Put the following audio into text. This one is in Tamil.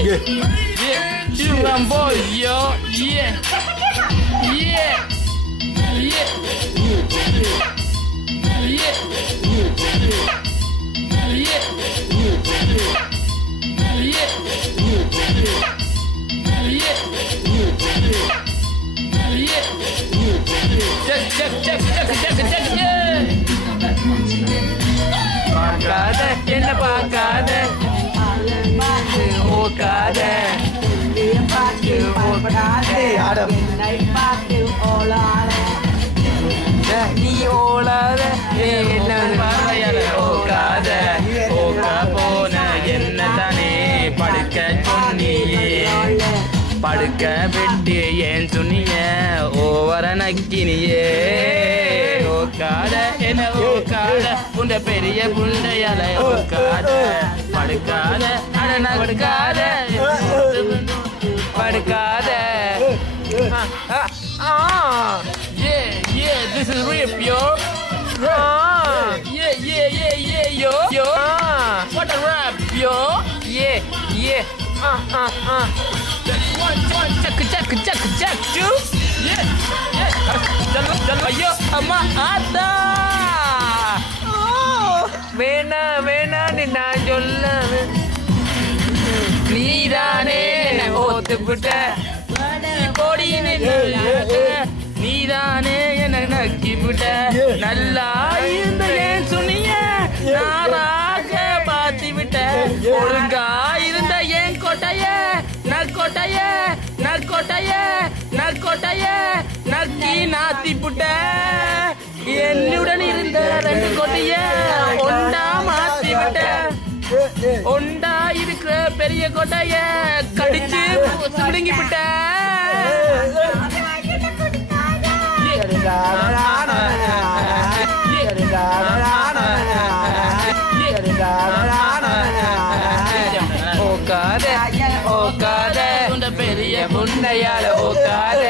You Rambo, yo, yeah, yeah, yeah, yeah, Pakada, என்ன pakada, okada, நீ ஓடாத என்ன பார்வையால ஓகாத ஓகா போன என்ன தானே படுக்க சொன்னியே படுக்க விட்டு ஏன் சொன்னிய ஓவர நக்கினியே ஓகாத என்ன ஓகாத உண்ட பெரிய புண்டையால ஓகாத படுக்காத அட நடுக்காத படுக்காத Yeah, this is rip, yo. Yeah, yo. What a rap, yo. Yeah. Check, two. Yeah. Jalan, yo, ama ada. Vena, ni நான் சொல்ல நீதானே ஓத்து புட்ட போடினே நீதானே என்ன நக்கி புட்ட நல்லா இருந்த ஏன் சொன்னிய நாராக பாத்தி விட்ட ஒழுங்கா இருந்த ஏன் கொட்டைய நக்கி நாத்தி புட்ட என்னுடன் இருந்த ரெண்டு கொட்டைய ஒண்டா மாத்தி விட்ட ஒண்டா இருக்கிற பெரிய கொட்டைய கடிச்சு சுடுங்கி விட்ட ஓகாத உண்ட பெரிய புண்டையால ஓகாத